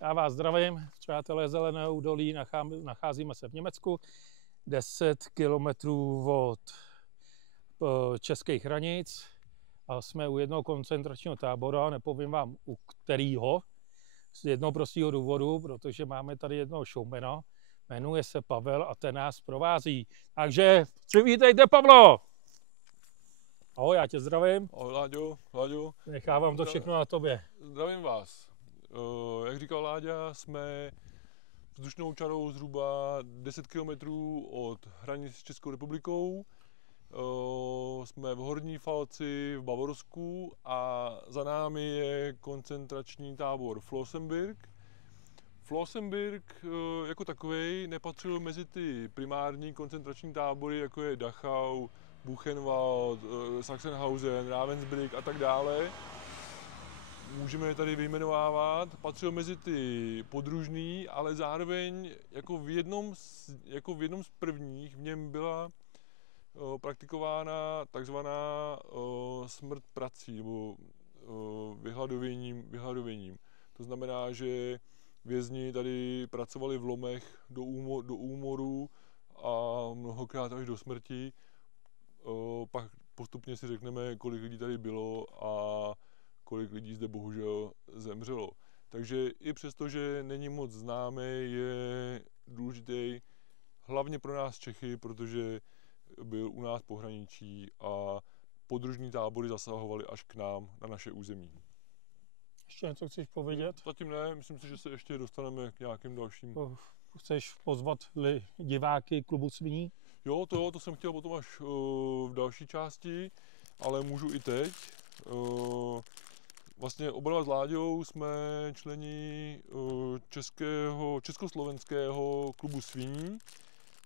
Já vás zdravím, přátelé Zeleného údolí, nacházíme se v Německu, 10 kilometrů od českých hranic a jsme u jednoho koncentračního tábora, nepovím vám u kterého, z jednoho prostého důvodu, protože máme tady jednoho showmana, jmenuje se Pavel a ten nás provází. Takže přivítejte, Pavlo! Ahoj, já tě zdravím. Ahoj, Láďo. Nechávám to všechno na tobě. Zdravím vás. Jak říkal Láďa, jsme vzdušnou čarou zhruba 10 km od hranic s Českou republikou. Jsme v Horní Falci v Bavorsku a za námi je koncentrační tábor Flossenbürg. Flossenbürg jako takovej nepatřil mezi ty primární koncentrační tábory, jako je Dachau, Buchenwald, Sachsenhausen, Ravensbrück a tak dále. Můžeme je tady vyjmenovávat. Patřil mezi ty podružný, ale zároveň jako v jednom z prvních v něm byla praktikována takzvaná smrt prací nebo vyhladověním. To znamená, že vězni tady pracovali v lomech do úmoru a mnohokrát až do smrti. Pak postupně si řekneme, kolik lidí tady bylo a kolik lidí zde bohužel zemřelo. Takže i přesto, že není moc známý, je důležitý hlavně pro nás Čechy, protože byl u nás pohraničí a podružní tábory zasahovaly až k nám na naše území. Ještě něco chceš povědět? Zatím ne, myslím si, že se ještě dostaneme k nějakým dalším. Chceš pozvat diváky klubu Sviní? Jo, to jsem chtěl potom až v další části, ale můžu i teď. Vlastně oba dva s Láďou jsme členi československého klubu Sviní.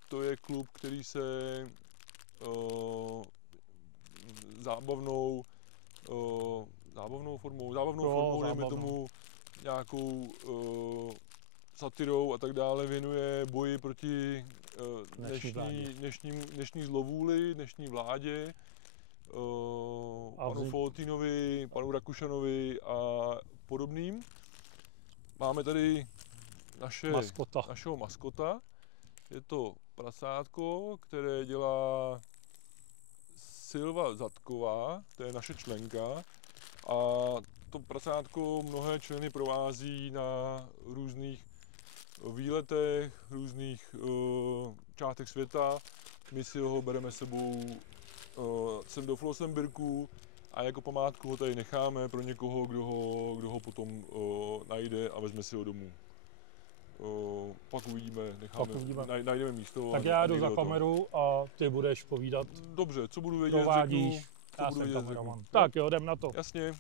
To je klub, který se zábavnou formou, dejme tomu nějakou satirou a tak dále, věnuje boji proti dnešní zlovůli, dnešní vládě, panu Foltinovi, panu Rakušanovi a podobným. Máme tady našeho maskota. Je to prasátko, které dělá Silva Zadková, to je naše členka. A to prasátko mnohé členy provází na různých výletech, různých částech světa. My si ho bereme sebou sem do Flossenbürgu a jako památku ho tady necháme pro někoho, kdo ho potom najde a vezme si ho domů. Pak uvidíme, najdeme místo. Tak já jdu za kameru a ty budeš povídat. Dobře, co budu vědět, řeknu. Tak jo, jdem na to. Jasně.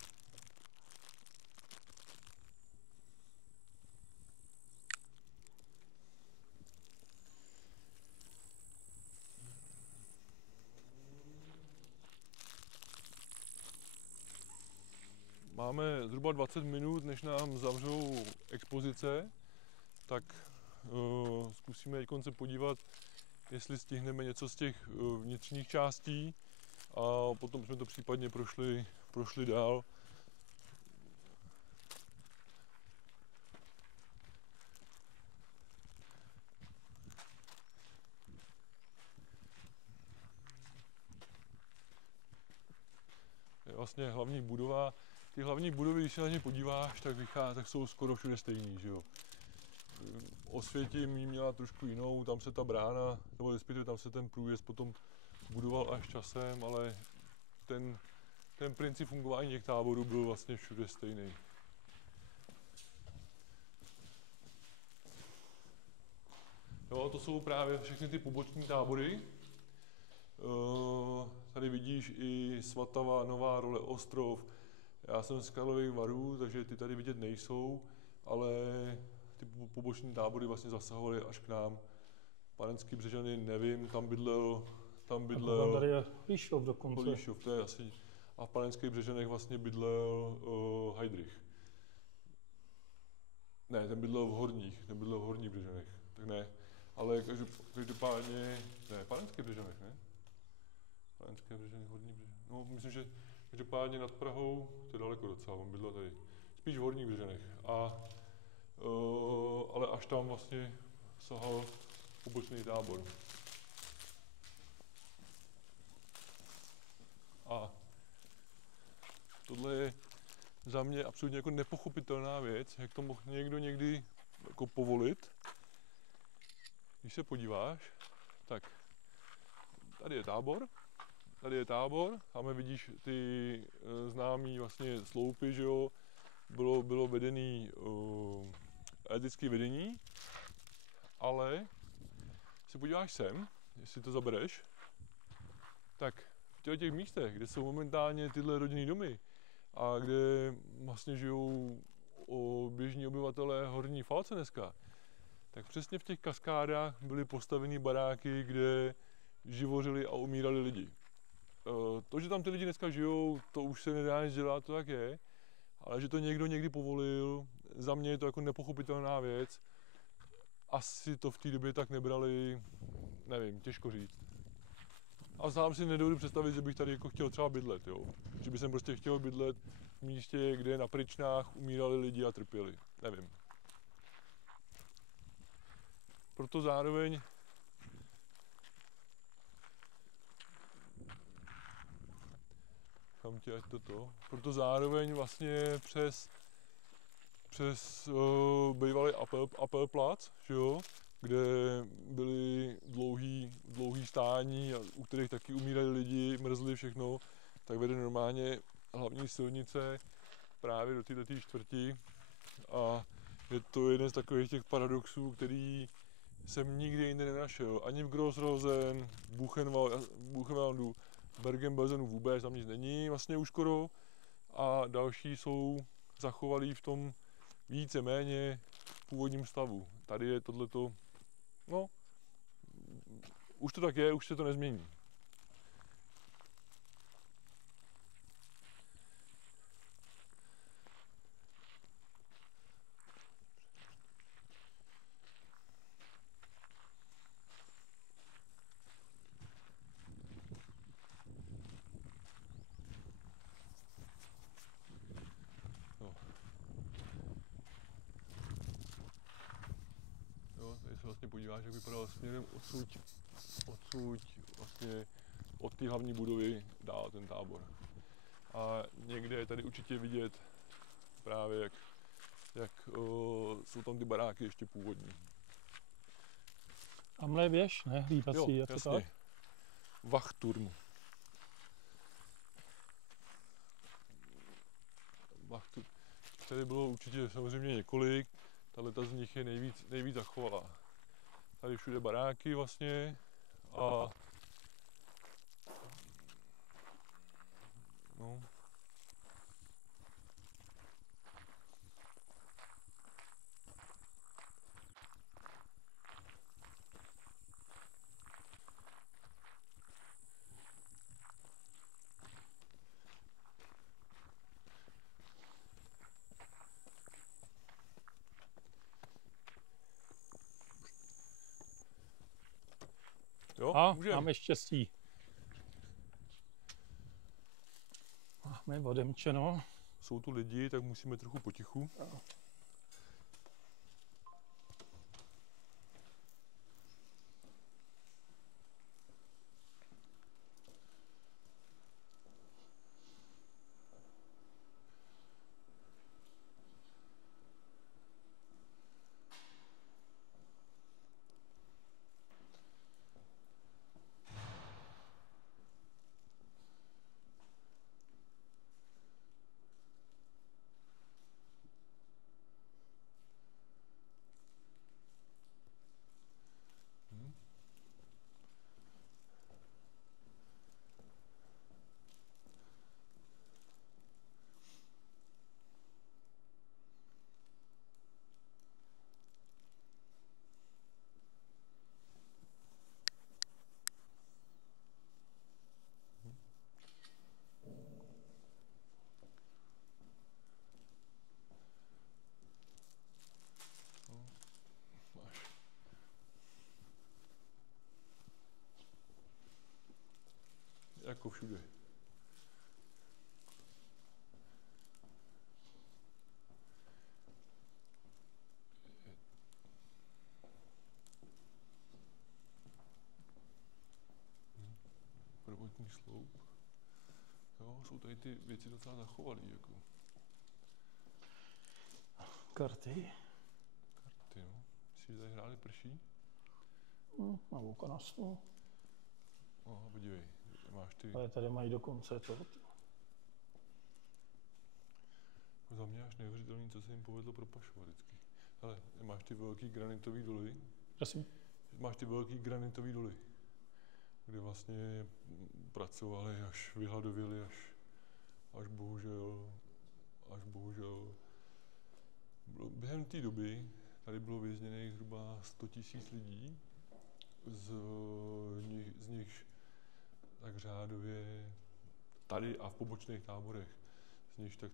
Máme zhruba 20 minut, než nám zavřou expozice, tak zkusíme teď se podívat, jestli stihneme něco z těch vnitřních částí a potom jsme to případně prošli dál. Je vlastně hlavní budova. Ty hlavní budovy, když se na ně podíváš, tak jsou skoro všude stejný, že jo. Osvětim jí měla trošku jinou, tam se ta brána, nebo respektive tam se ten průjezd potom budoval až časem, ale ten princip fungování těch táborů byl vlastně všude stejný. Jo, to jsou právě všechny ty poboční tábory. Tady vidíš i Svatava, Nová Role, Ostrov. Já jsem z Karlových Varů, takže ty tady vidět nejsou, ale ty poboční tábory vlastně zasahovaly až k nám. Panenský Břežany nevím, tam bydlel tady je Líšov dokonce. Líšov, to je asi. A v Panenských Břežanech vlastně bydlel Heydrich. Ne, ten bydlel v Horních, nebydlel v Horních Břežanech, tak ne. Ale každopádně, ne, Panenské Břežanech, ne? Panenské Břežany, Horní Břežany. No, myslím, že každopádně nad Prahou, to je daleko docela, on bydlel tady. Spíš v Horních Břežanech. A ale až tam vlastně sahal obecný tábor. A tohle je za mě absolutně jako nepochopitelná věc, jak to mohl někdo někdy jako povolit. Když se podíváš, tak tady je tábor, tam vidíš ty známý vlastně sloupy, že jo, bylo vedený etické vedení, ale když se podíváš sem, jestli to zabereš, tak v těch místech, kde jsou momentálně tyhle rodinné domy a kde vlastně žijou běžní obyvatelé Horní Falce dneska, tak přesně v těch kaskádách byly postaveny baráky, kde živořili a umírali lidi. To, že tam ty lidi dneska žijou, to už se nedá nic dělat, to tak je, ale že to někdo někdy povolil, za mě je to jako nepochopitelná věc. Asi to v té době tak nebrali, nevím, těžko říct. A sám si nedovedu představit, že bych tady jako chtěl třeba bydlet, jo. Že bych prostě chtěl bydlet v místě, kde na pryčnách umírali lidi a trpěli. Nevím. Proto zároveň proto zároveň vlastně přes bývalý Appelplatz, že jo, kde byly dlouhý stání, u kterých taky umírali lidi, mrzli všechno, tak vede normálně hlavní silnice právě do této čtvrti a je to jeden z takových těch paradoxů, který jsem nikdy jinde nenašel. Ani v Grossrosen, Buchenwaldu, Bergen-Belsenu vůbec, tam nic není vlastně už skoro a další jsou zachovalí v tom víceméně původním stavu. Tady je tohleto, no, už to tak je, už se to nezmění. Tady se vlastně podíváš, jak vypadal směrem odsud vlastně od té hlavní budovy dál ten tábor. A někde je tady určitě vidět právě, jak jsou tam ty baráky ještě původní. Tamhle je věž, ne? Hlídací, je to tak? Wachturm. Tady bylo určitě samozřejmě několik, tato z nich je nejvíc zachovalá. Tady všude baráky vlastně a no. Jo, a máme štěstí. Máme odemčeno. Jsou tu lidi, tak musíme trochu potichu. Jako všude. tady ty věci docela zachovaly. Jako. Karty. Karty, no. Myslíš, že tady hráli prší? Mám kanastu. Podívej, máš ty... Ale tady mají dokonce to. Za mě až neuvěřitelný, co se jim povedlo propašovat vždycky. Hele, máš ty velký granitový doly. Prosím? Máš ty velký granitový doly, kde vlastně pracovali, až vyhladověli, až bohužel. Během té doby tady bylo vězněných zhruba 100 000 lidí, z nich tak řádově tady a v pobočných táborech, z nich tak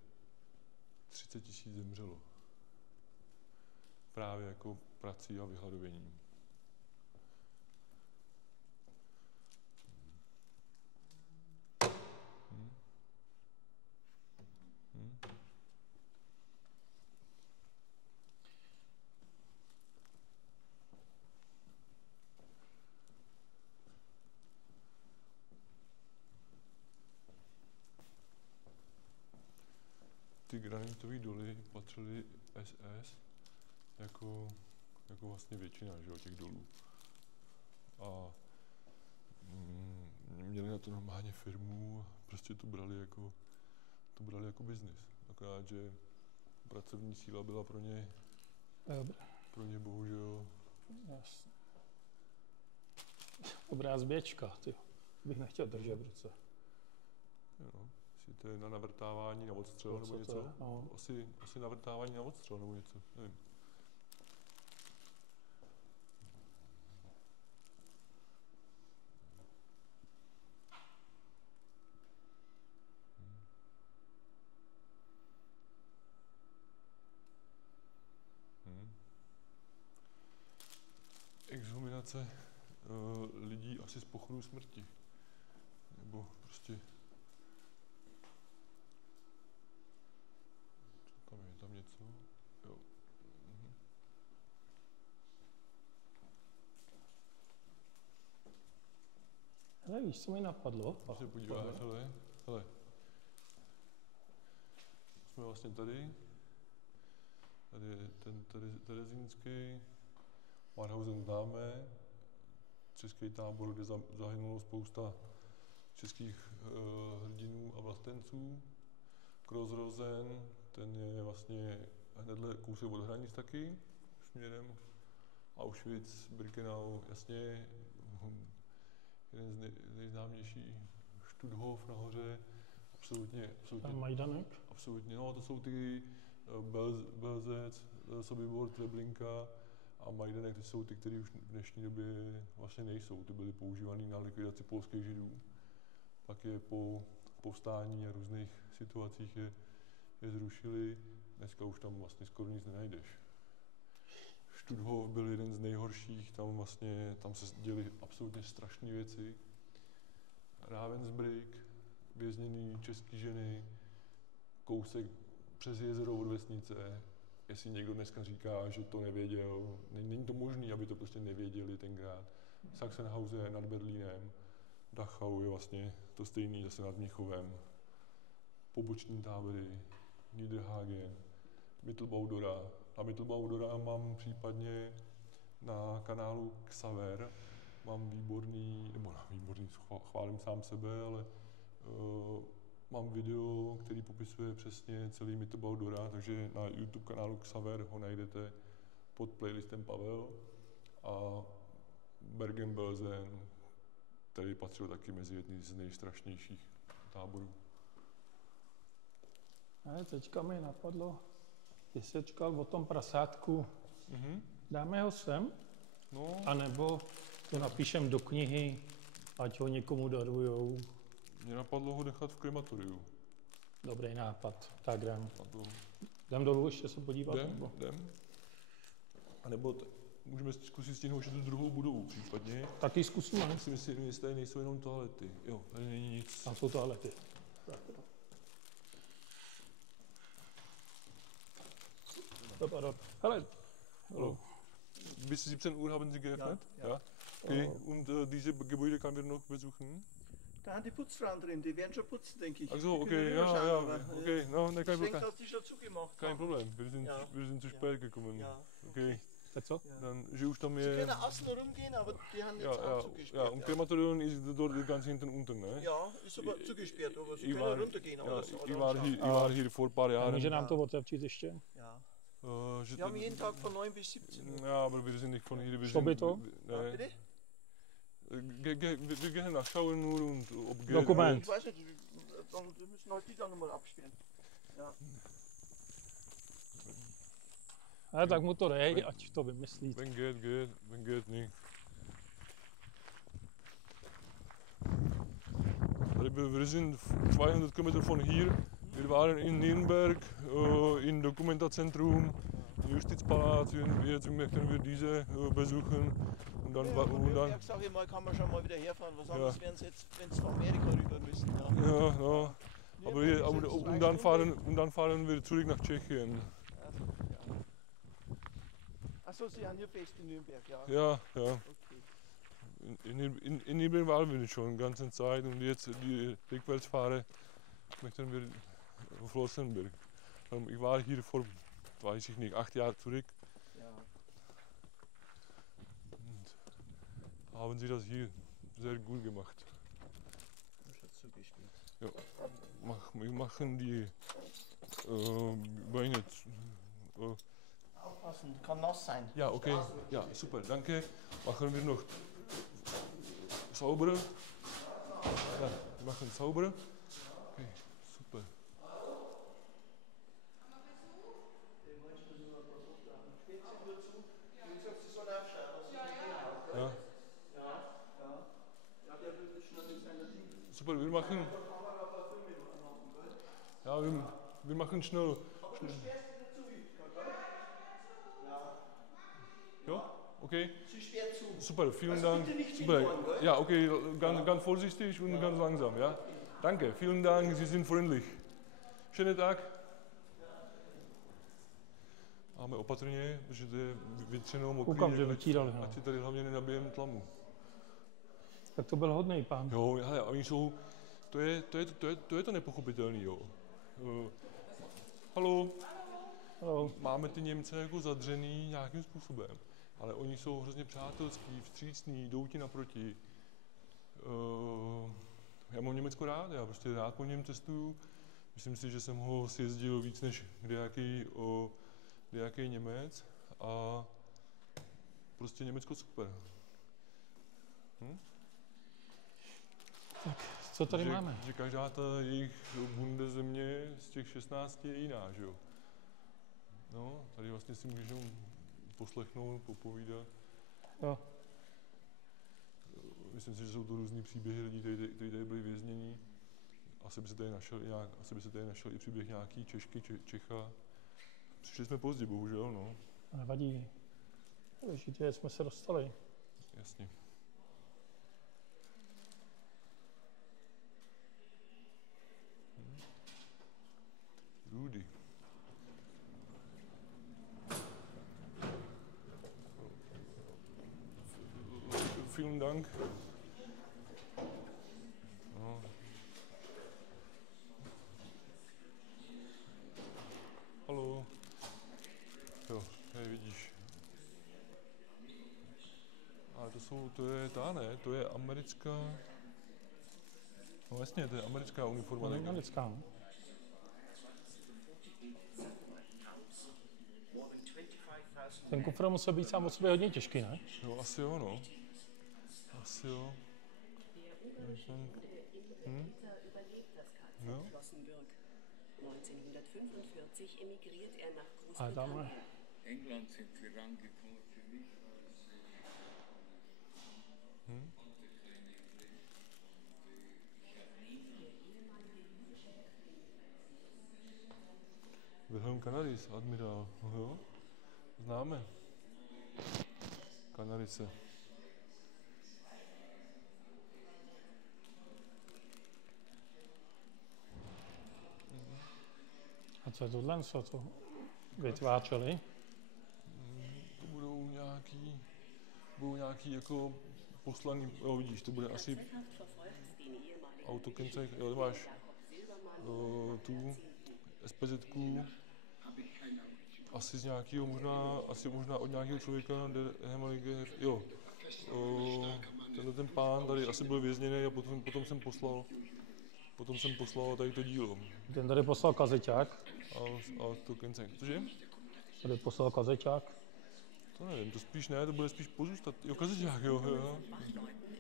30 000 zemřelo. Právě jako prací a vyhladověním. Ty granitové doly patřily SS jako vlastně většina, že, těch dolů. A měli na to normálně firmu, prostě to brali jako biznis. Akorát, že pracovní síla byla pro ně bohužel... Jasně. Dobrá zběčka, ty bych nechtěl držet v ruce. Jo, jestli to je na navrtávání na odstřel nebo něco. No. Asi navrtávání na odstřel nebo něco, nevím. Exhumace lidí asi z pochodu smrti. Nebo prostě... Co tam je? Tam něco? Jo. Hele, víš, co mi napadlo? Když se podíváš, hele. Jsme vlastně tady. Tady je ten terezínský. Mauthausen známe. Český tábor, kde zahynulo spousta českých hrdinů a vlastenců. Grossrosen, ten je vlastně hnedle kousek od hranic taky, směrem Auschwitz, Birkenau, jasně, jeden z nejznámějších, Stutthof nahoře, absolutně. Tam Majdanek? Absolutně, no to jsou ty Belzec, Sobibor, Treblinka a Majdanek, to jsou ty, které už v dnešní době vlastně nejsou, ty byly používané na likvidaci polských židů. Pak je po povstání a různých situacích je zrušili, dneska už tam vlastně skoro nic nenajdeš. Stutthof byl jeden z nejhorších, tam se děly absolutně strašné věci. Ravensbrück, vězněný český ženy, kousek přes jezero od vesnice. Jestli někdo dneska říká, že to nevěděl, není to možné, aby to prostě nevěděli tenkrát. Sachsenhausen nad Berlínem, Dachau je vlastně to stejný, zase nad Mnichovem. Poboční tábory, Niederhagen, Mittelbau-Dora. Na Mittelbau-Dora mám případně na kanálu Xaver, mám výborný, chválím sám sebe, ale mám video, který popisuje přesně celý Mittelbau-Dora, takže na YouTube kanálu Xaver ho najdete pod playlistem Pavel. A Bergen-Belsen, který patřil taky mezi jedny z nejstrašnějších táborů. Ale teďka mi napadlo, ty jsi čekal o tom prasátku, dáme ho sem? No. A nebo to napíšem do knihy, ať ho někomu darujou. Mě napadlo ho nechat v krematoriu. Dobrý nápad, tak jdem. Jdem dolů ještě se podívat? Jdem. A nebo můžeme zkusit stihnout ještě tu druhou budovu případně. Taky zkusíme. Myslím si, že tady nejsou jenom toalety. Jo, tady není nic. Tam jsou toalety. Hele. Hallo. Bist du 17 Uhr, haben Sie geöffnet? Ja. Okay. Und diese Gebäude kann wir noch besuchen? Da haben die Putzfrauen drin, die werden schon putzen, denke ich. Ach so, okay, ja, okay, no, ne, kein Problem. Hast du schon zugemacht. Kein Problem, wir sind zu spät gekommen. Ja. Okay. Co? Dann живешь там... Sie können außen rumgehen, aber die haben jetzt auch zugesperrt. Ja, und Krematorium ist dort ganz hinten unten, ne? Ja, ist aber zugesperrt, aber Sie können runtergehen. Ja, ich war hier vor ein paar Jahren. Může nám to otevřít ještě? Ja. Wir haben jeden Tag von 9 bis 17 Uhr. Ja, aber wir sind nicht von hier. Co by to? Bitte? Wir gehen nach schauen nur und ob Dokument. Ich weiß nicht, wir müssen halt die dann mal absperren. Ja. Ale tak mu to dej, ať to vymyslí. Wenn geht nicht. Wir sind 200 Kilometer von hier. Wir waren in Nürnberg, im Dokumentation, im Justizpalast. Jetzt möchten wir diese besuchen. Und dann, Nürnberg, sag ich mal, kann man schon mal wieder herfahren. Was anderes werden Sie jetzt, wenn Sie von Amerika rüber müssen. Ja. Und dann fahren wir zurück nach Tschechien. Achso, Sie haben hier fest in Nürnberg, ja? Ja. Okay. In Nürnberg waren wir schon die ganze Zeit und jetzt die rückwärts fahren möchten wir auf Flossenberg. Ich war hier vor, weiß ich nicht, 8 Jahren zurück. Ja. Und haben Sie das hier sehr gut gemacht. Ja, wir machen die Beine. Aufpassen, kann nass sein. Ja, okay. Ja, super, danke. Machen wir noch sauber. Ja, wir machen sauber. Okay, super. Ja. Super, wir machen. Ja, wir machen schnell. Ja, okay. Sie sperrt zu. Super, vielen Also Dank. bitte nicht Super. hinfahren, gell? Ja, okay, ganz vorsichtig und ganz langsam, ja. Danke, vielen Dank, Sie sind freundlich. Schönen Tag. Máme opatrně, protože to je většinou mokrý. Koukám, že vytírali. Ať si tady hlavně nenabijeme tlamu. Tak to byl hodnej pán. Jo, hele, oni jsou, to je to nepochopitelný, jo. Haló. Máme ty Němce jako zadřený nějakým způsobem, ale oni jsou hrozně přátelský, vstřícní, jdou ti naproti. Já mám Německo rád, já prostě rád po něm cestuju. Myslím si, že jsem ho sjezdil víc než kdejaký Němec a prostě Německo super. Tak, co tady máme? Že každá ta jejich bundezemě z těch 16 je jiná, že jo? No, tady vlastně si můžeme poslechnout, popovídat. Jo. Myslím si, že jsou to různý příběhy lidí, kteří tady byli věznění. Asi by se tady našel i příběh nějaký Češky, Čecha. Přišli jsme pozdě, bohužel, no. Nevadí. Určitě jsme se dostali. Jasně. Rudy. Vielen Dank. No. Hallo. Jo, tady vidíš. Ale to je ta, ne? To je americká. No jasně, to je americká uniforma. To je americká, ne? Ten kufr musel být sám o sobě hodně těžký, ne? Jo, asi jo, no. Asi jo. No. A tamhle. England sind wir rangekommen für mich. Wilhelm Canaris, admirál, jo? Známe. Kanarice. A co je tohle, co to vytvářeli? To budou nějaký jako poslaný, jo vidíš, to bude asi autokencech, jo, ty máš tu SPZ-ku, asi z nějakého, možná od nějakého člověka, jo, tenhle ten pán tady asi byl vězněný a potom jsem poslal tady to dílo. Ten tady poslal kazeťák. A to kencech, cože? Tady poslal kazeťák. To nevím, to spíš ne, to bude spíš pozůstat. Jo, kazeťák, jo.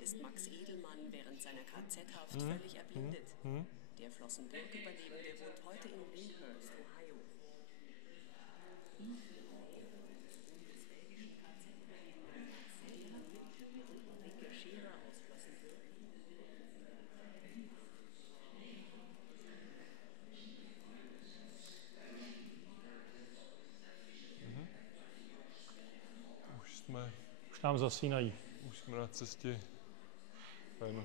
Ist Max Edelmann während seiner KZ-Haft völlig erblindet. Der Flossenbürg-Überlebende wohnt heute in Lyndhurst, Ohio. Už nám zasínají. Už jsme na cestě. Fajno.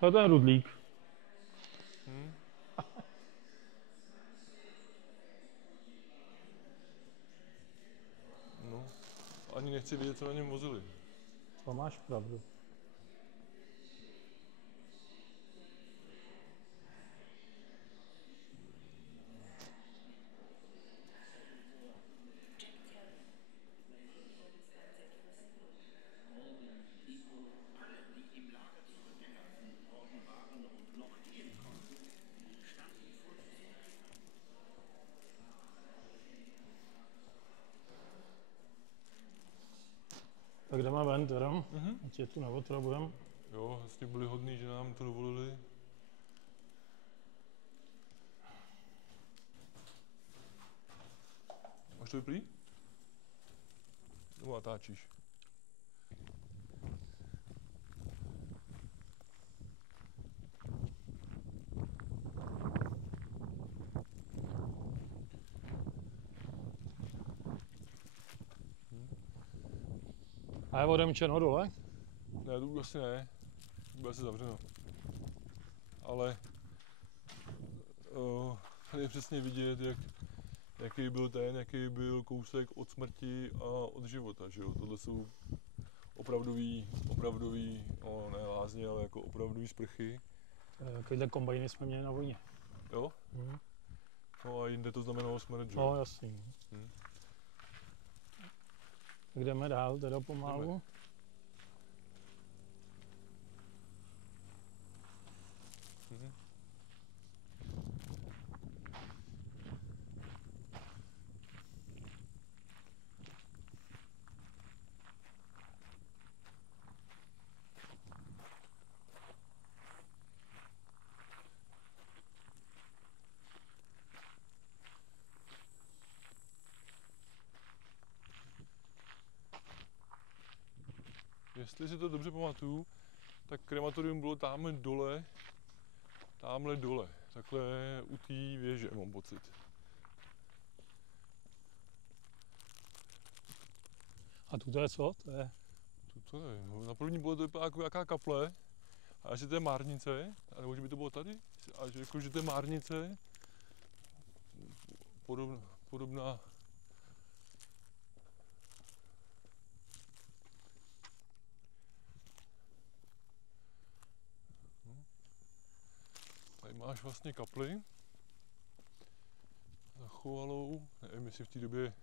To je ten Rudlík. No, ani nechci vědět, co na něm vozili. To máš pravdu. Tak jdeme ven teda, ať je tu neotravujeme. Jo, vlastně byli hodní, že nám to dovolili. Máš to vyplý? No, natáčíš. A je odemčeno dole? Ne, to asi ne. Bude asi zavřeno. Ale tady je přesně vidět, jaký byl kousek od smrti a od života, že jo. Tohle jsou opravdový, ne lázně, ale jako opravdový sprchy. Takovýhle kombajny jsme měli na vojně. Jo? No a jinde to znamenalo smrt, že jo? No jasný. Tak jdeme dál, teda pomalu. Jestli si to dobře pamatuju, tak krematorium bylo tamhle dole, takhle u té věže, mám pocit. A tuto je co? To je... To nevím, no, na první pohled to vypadá jako jaká kaple, a jestli to je márnice, nebo že by to bylo tady, a že, jako, že to je márnice, podobná. Tady máš vlastně kapli zachovalou, nevím, jestli v té době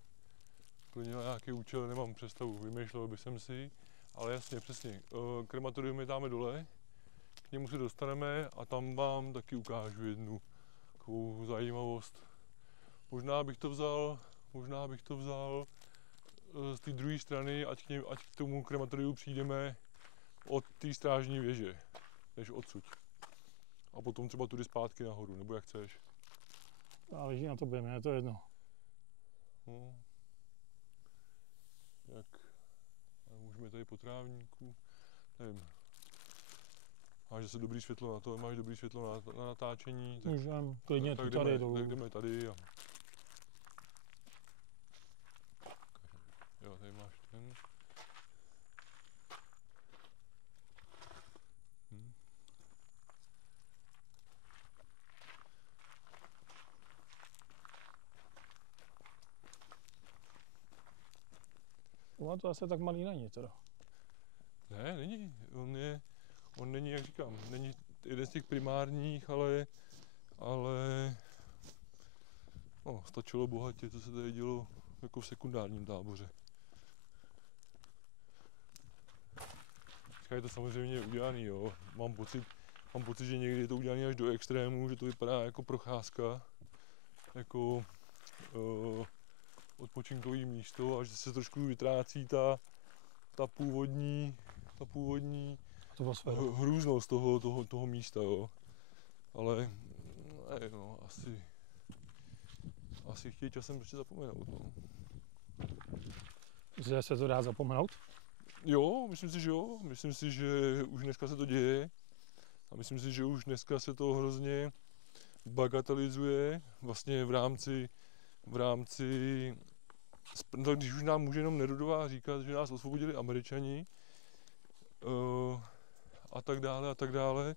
plnila nějaký účel, nemám představu, vymýšlel bych si, ale jasně, přesně, krematorium je tam dole, k němu se dostaneme a tam vám taky ukážu jednu takovou zajímavost. Možná bych to vzal z té druhé strany, ať k tomu krematoriu přijdeme od té strážní věže, než odsud. A potom třeba tudy zpátky nahoru, nebo jak chceš. Záleží na tobě, mě je to jedno. No. Jak? Můžeme tady po trávníku, nevím. Máš zase dobrý světlo na to, máš dobrý světlo na natáčení. Můžeme, klidně tu tady dolů. Tak jdeme tady a... Jo, tady máš ten. To asi tak malý není teda. Ne, není. On není, jak říkám, není jeden z těch primárních, ale no, stačilo bohatě, co se tady dělo jako v sekundárním táboře. Je to samozřejmě udělaný, jo. Mám pocit, že někdy je to udělané až do extrému, že to vypadá jako procházka, jako odpočinkový místo a že se trošku vytrácí ta původní hrůznost toho místa, jo. Ale ne, no, asi chtějí časem prostě zapomenout, no. Že se to dá zapomenout? Jo, myslím si, že jo. Myslím si, že už dneska se to děje. A myslím si, že už dneska se to hrozně bagatelizuje. Vlastně v rámci když už nám může jenom Nerudová říkat, že nás osvobodili Američani a tak dále,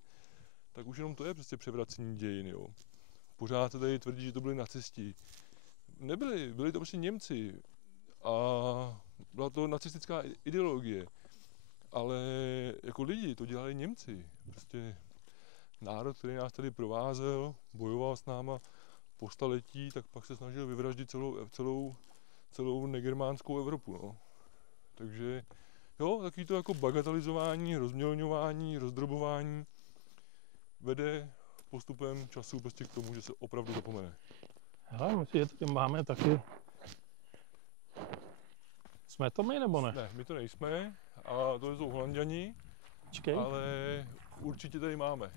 tak už jenom to je prostě převracení dějin, jo. Pořád se tady tvrdí, že to byli nacisti. Nebyli, byli to prostě Němci. A byla to nacistická ideologie. Ale jako lidi to dělali Němci. Prostě národ, který nás tady provázel, bojoval s náma po staletí, tak pak se snažil vyvraždit celou negermánskou Evropu, no. Takže jo, takový to jako bagatelizování, rozmělňování, rozdrobování vede postupem času prostě k tomu, že se opravdu zapomene. Hele, myslím, že tady máme taky... Jsme to my, nebo ne? Ne, my to nejsme, a to jsou Holanďani, ale určitě tady máme.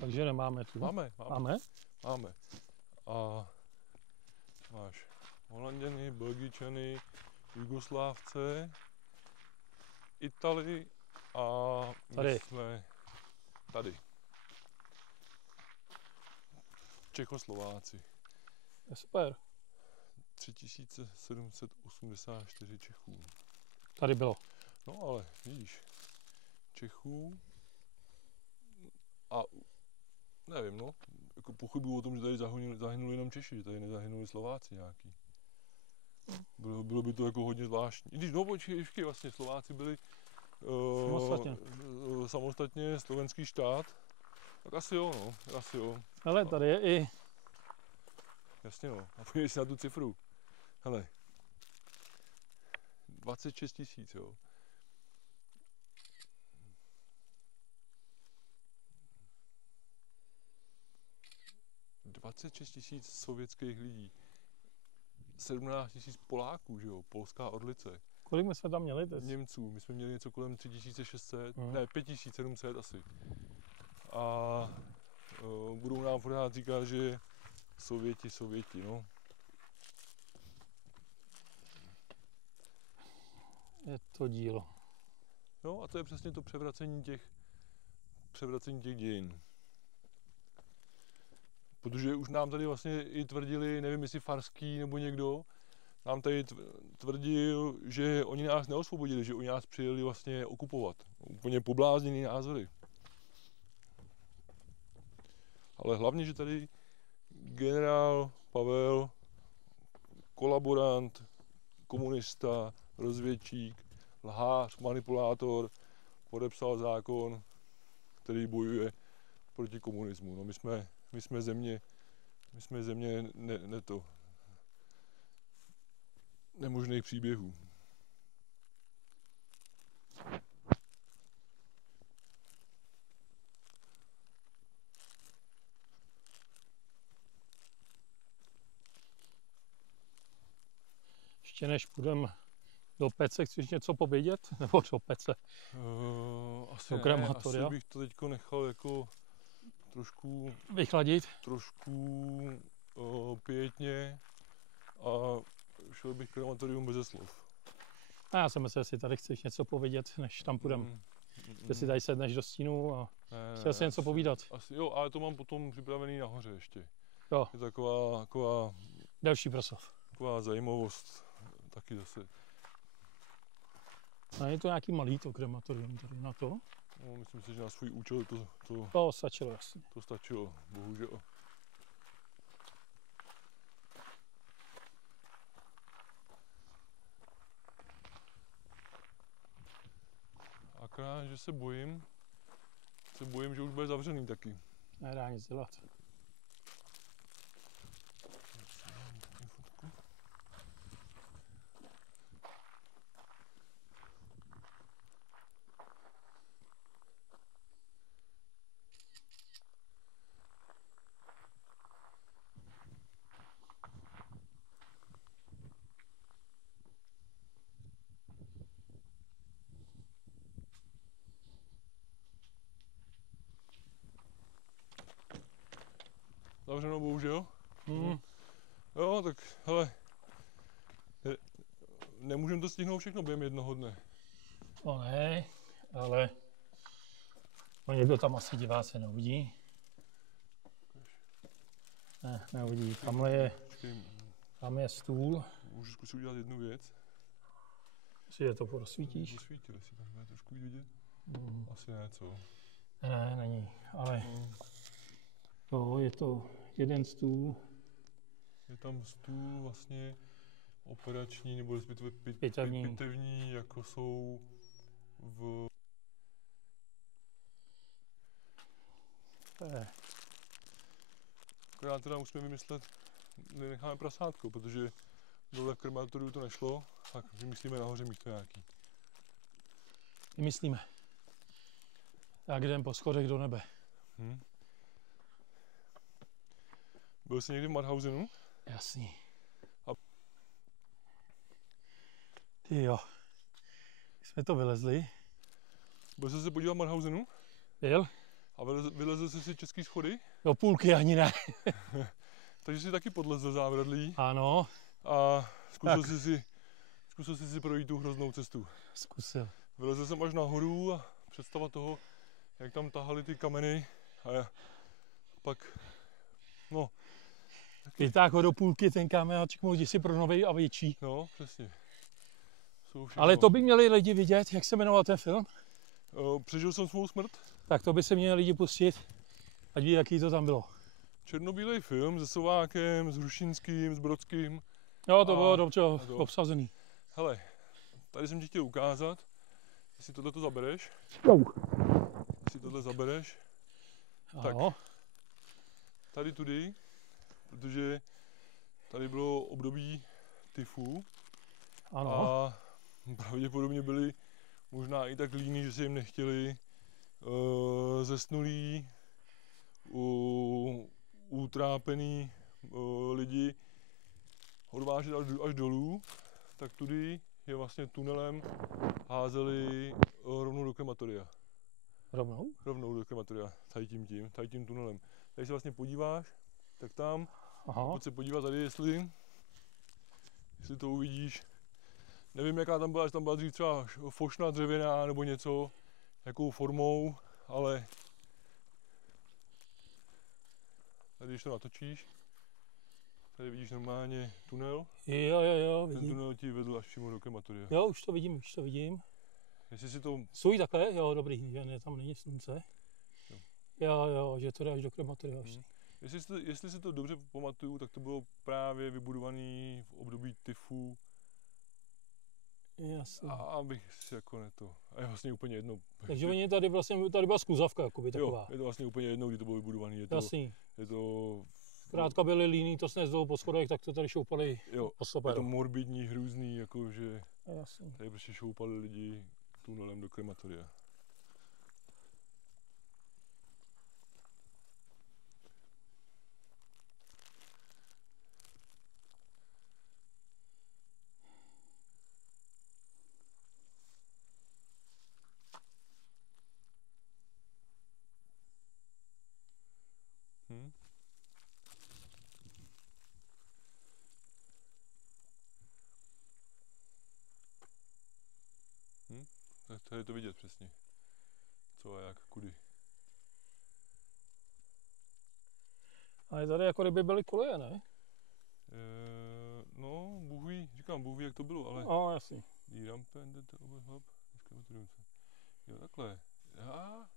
Takže nemáme tu. Máme. Máme. A máš Holanďany, Belgičany, Jugoslávce, Itali a my jsme tady. Čechoslováci. Super. 3784 Čechů. Tady bylo. No ale vidíš, Čechů a nevím, no, jako pochybuju o tom, že tady zahynuli jenom Češi, že tady nezahynuli Slováci nějaký. Bylo by to jako hodně zvláštní. I když no, počkej, vlastně Slováci byli samostatně slovenský štát, tak asi jo, no, asi jo. Ale tady je i... Jasně no, a podívej si na tu cifru. Hele, 26 000, jo. 26 000 sovětských lidí, 17 000 Poláků, že jo, polská orlice. Kolik my jsme tam měli teď? Němců, my jsme měli něco kolem 3600, ne 5700 asi. A budou nám pořád říkat, že Sověti, no. Je to dílo. No a to je přesně to převracení těch dějin. Protože už nám tady vlastně i tvrdili, nevím jestli Farský nebo někdo, nám tady tvrdil, že oni nás neosvobodili, že oni nás přijeli vlastně okupovat. Úplně poblázněný názory. Ale hlavně, že tady generál Pavel, kolaborant, komunista, rozvědčík, lhář, manipulátor, podepsal zákon, který bojuje proti komunismu. No my jsme země nemožných příběhů. Ještě než půjdeme do pece, chceš něco povědět? Nebo do pece? Asi bych to teďko nechal jako trošku vychladit. Trošku pětně a šel bych krematorium beze slov. A já jsem myslel, jestli tady chceš něco povědět, než tam půjdeme. Že si tady sedneš do stínu a chtěl si něco povídat. Asi, jo, ale to mám potom připravený nahoře ještě. Jo. Je taková další proslov. Taková zajímavost taky zase. A je to nějaký malý to krematorium tady na to? No, myslím si, že na svůj účel to stačilo jasně. To stačilo, bohužel. Akorát, že se bojím, že už bude zavřený taky. Nedá nic dělat. Zavřeno bohužel. Jo, tak hele, nemůžeme to stihnout všechno během jednoho dne. No ne, ale někdo tam asi diváci neuvidí. Ne, neuvidí. Tam je stůl. Můžu zkusit udělat jednu věc. Si je to porozsvítíš? Porozsvítil, jestli tam bude trošku vidět. Asi ne, co? Ne, není, ale je to jeden stůl. Je tam stůl vlastně operační nebo respektive pitevní, jako jsou v... Akorát teda musíme vymyslet, nenecháme prasátko, protože dole v krematoriu to nešlo, tak vymyslíme nahoře místo nějaký. Vymyslíme. Tak jdem po schodech do nebe. Byl jsi někdy v Mauthasenu? Jasný. Ty jo. Jsme to vylezli. Byl jsi se podívat v Mauthasenu? Byl. A vylezl jsi si český schody? Do půlky ani ne. Takže jsi taky podlezl zábradlí. Ano. A zkusil jsi si projít tu hroznou cestu. Zkusil. Vylezl jsem až nahoru a představa toho, jak tam tahali ty kameny a pak, no. Vytáhl ho do půlky ten kámenáček, může si pro novej a větší. No, přesně. Ale to by měli lidi vidět, jak se jmenoval ten film? Přežil jsem svou smrt. Tak to by se měli lidi pustit, ať ví, jaký to tam bylo. Černobílej film se Sovákem, s Hrušínským, s Brodským. Jo, to bylo dobře obsazený. Hele, tady jsem ti chtěl ukázat, jestli tohleto zabereš. Jestli tohle zabereš, tak tady tudy, protože tady bylo období tyfu. Ano. A pravděpodobně byli možná i tak líní, že se jim nechtěli zesnulí, utrápený lidi odvážet až dolů, tak tudy je vlastně tunelem házeli rovnou do krematoria. Rovnou? Rovnou do krematoria, tady tím tunelem. Tady se vlastně podíváš, tak tam, pojď se podívat tady, jestli to uvidíš. Nevím, jaká tam byla, že tam byla dřív třeba fošna dřevěná nebo něco, jakou formou, ale tady, když to natočíš, tady vidíš normálně tunel. Jo, vidím. Ten tunel ti vedl až přímo do krematoria. Jo, už to vidím. Jestli si to... Stůj takhle, jo, dobrý, že ne, tam není slunce. Jo, že to dáš do krematoria. Jestli si to dobře pamatuju, tak to bylo právě vybudované v období tyfu. Jasně. A abych si jako a je vlastně úplně jedno. Takže oni tady byla skluzavka, jakoby taková. Jo, je to vlastně úplně jedno, kdy to bylo vybudované. Je to... Zkrátka byli líní, to sneslo po schodech, tak to tady šoupali po stoperu. Je to morbidní, hrůzný, jakože Jasně. Tady prostě šoupali lidi tunelem do krematoria. Tak tady je to vidět přesně. co a jak, kudy. Ale tady jako kdyby byly koleje, ne? No, Bůh ví, říkám, Bůh ví, jak to bylo, ale... No, jasný. Jo, takhle.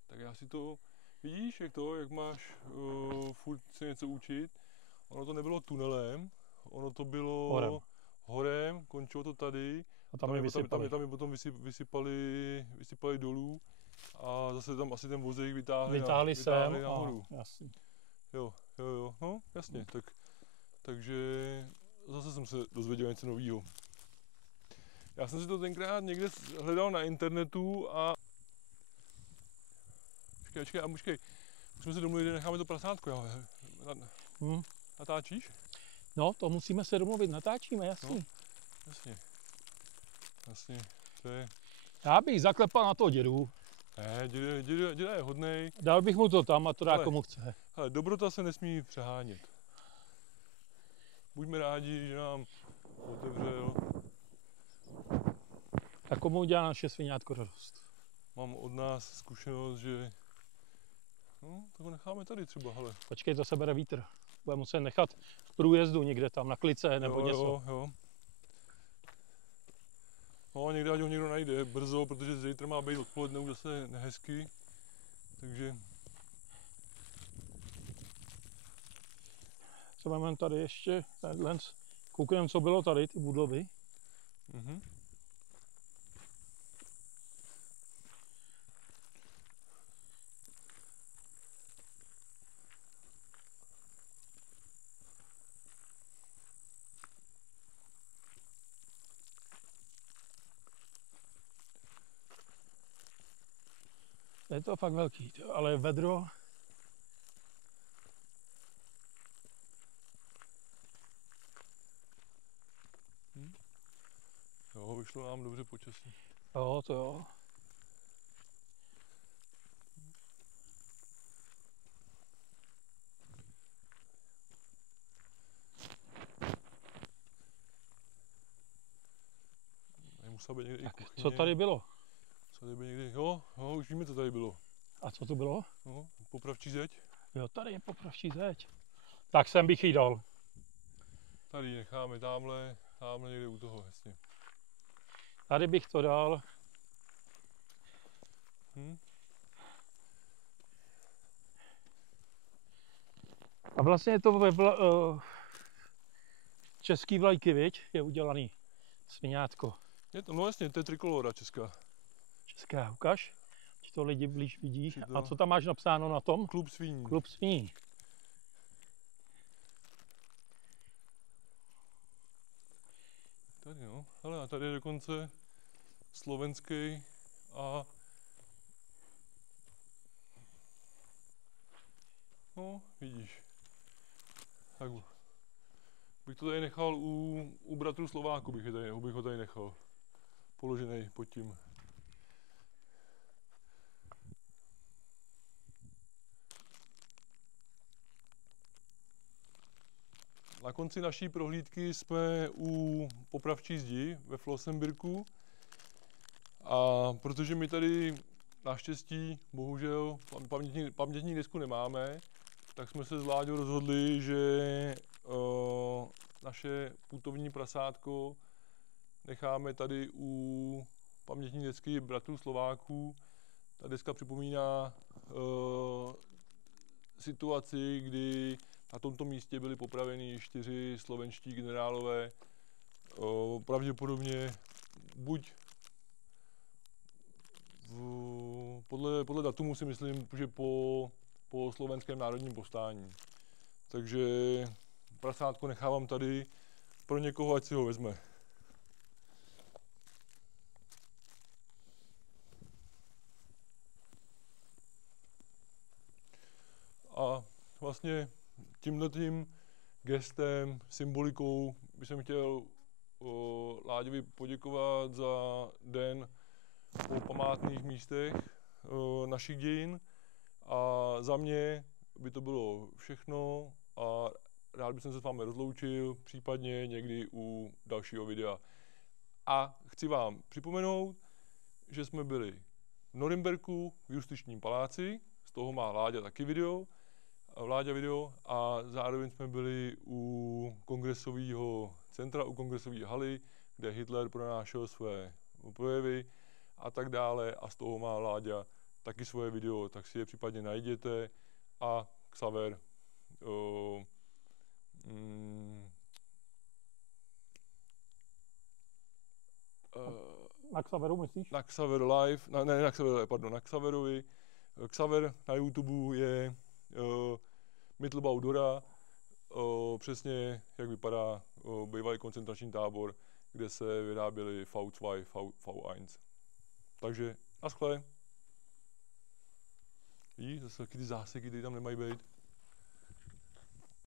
Tak já si to... Vidíš, jak máš furt se něco učit? Ono to nebylo tunelem, ono to bylo horem, končilo to tady. A tam je vysypali. Tam je potom vysypali dolů a zase tam asi ten vozík vytáhli sem nahoru. Jasný. Jo, no jasně, takže zase jsem se dozvěděl něco nového. Já jsem si to tenkrát někde hledal na internetu a... Počkej, už jsme se domluvili, že necháme to prasátko, Natáčíš? No, to musíme se domluvit, natáčíme, jasný. No, jasně, to je... Já bych zaklepal na toho dědu. Ne, děda je hodnej. Dal bych mu to tam a to dá komu chce. Ale dobrota se nesmí přehánět. Buďme rádi, že nám otevřel. A komu udělá naše sviňátko radost? Mám od nás zkušenost, že... No, tak ho necháme tady třeba, hele. Počkej, to se bere vítr. Bude muset nechat v průjezdu někde tam na klice nebo něco. Jo. No, někde ať ho někdo najde brzo, protože zítra má být odpoledne už zase nehezky. Takže... Co máme tady ještě? Koukneme, co bylo tady, ty budovy. Mhm. Je to fakt velký, ale vedro. Jo, vyšlo nám dobře počasí. Jo, to jo. Musela být někde Tak, co tady bylo? Jo, už víme, co tady bylo. A co tu bylo? No, popravčí zeď. Jo, tady je popravčí zeď. Tak sem bych jí dal. Tady necháme, tamhle někde u toho, jasně. Tady bych to dal. A vlastně je to český vlajky, viď? Je udělaný sviňátko. Je to, no jasně, to je trikolora česká. Česká, ukaž. Či to lidi blíž vidí. A co tam máš napsáno na tom? Klub svíní. Klub svíní. Tady no, hele, a tady je dokonce slovenský a... No, vidíš. Tak bych to tady nechal u bratrů Slováků, bych ho tady nechal. Položený pod tím. Na konci naší prohlídky jsme u popravčí zdi ve Flossenbürgu a protože my tady naštěstí, bohužel, pamětní desku nemáme, tak jsme se s Láďou rozhodli, že naše putovní prasátko necháme tady u pamětní desky bratrů Slováků. Ta deska připomíná situaci, kdy na tomto místě byli popraveni 4 slovenští generálové, pravděpodobně buď podle datumu si myslím, že po slovenském národním povstání. Takže prasátko nechávám tady pro někoho, ať si ho vezme. A vlastně tímhletím gestem, symbolikou bych chtěl Láďovi poděkovat za den po památných místech našich dějin. A za mě by to bylo všechno a rád bych se s vámi rozloučil, případně někdy u dalšího videa. A chci vám připomenout, že jsme byli v Norimberku v Justičním paláci, z toho má Láďa taky video, a zároveň jsme byli u kongresového centra, u kongresové haly, kde Hitler pronášel své projevy a tak dále, a z toho má Láďa taky svoje video, tak si je případně najděte. A Xaver na Xaveru myslíš? Na Xaver Live, na Xaver, pardon, na Xaverovi. Xaver na YouTube je Mittelbau Dora, přesně jak vypadá bývalý koncentrační tábor, kde se vyráběly V2, V1. Takže naschle. Vidíš, zase taky ty záseky, které tam nemají být.